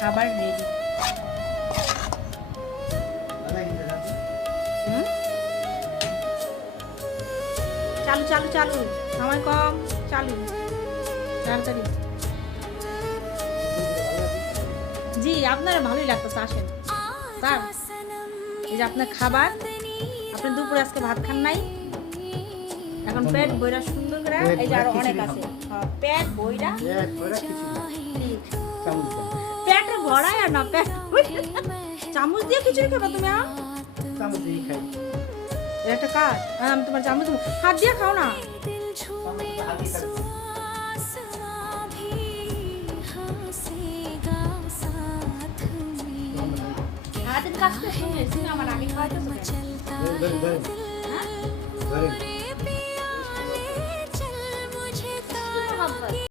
খাবার রেডি। চালু চালু চালু, সময় কম, চালু তাড়াতাড়ি। জি আপনারা ভালোই লাগতেছে, আসেন স্যার। এই যে আপনার খাবার, আপনি দুপুরে আজকে ভাত খান নাই, এখন পেট বইরা সুন্দর করে, এই যে আরো অনেক আছে, পেট বইরা পেটে ভরায় আর না পেট চামচ দিয়ে খিচুড়ি খাবা তুমি? চামচ দিয়ে খাই। এটা একটা কাজ, আমি তোমার চামচ হাত দিয়ে খাও না। হাতের কাজটা শুনে আমার আগে খাওয়াইতেছো।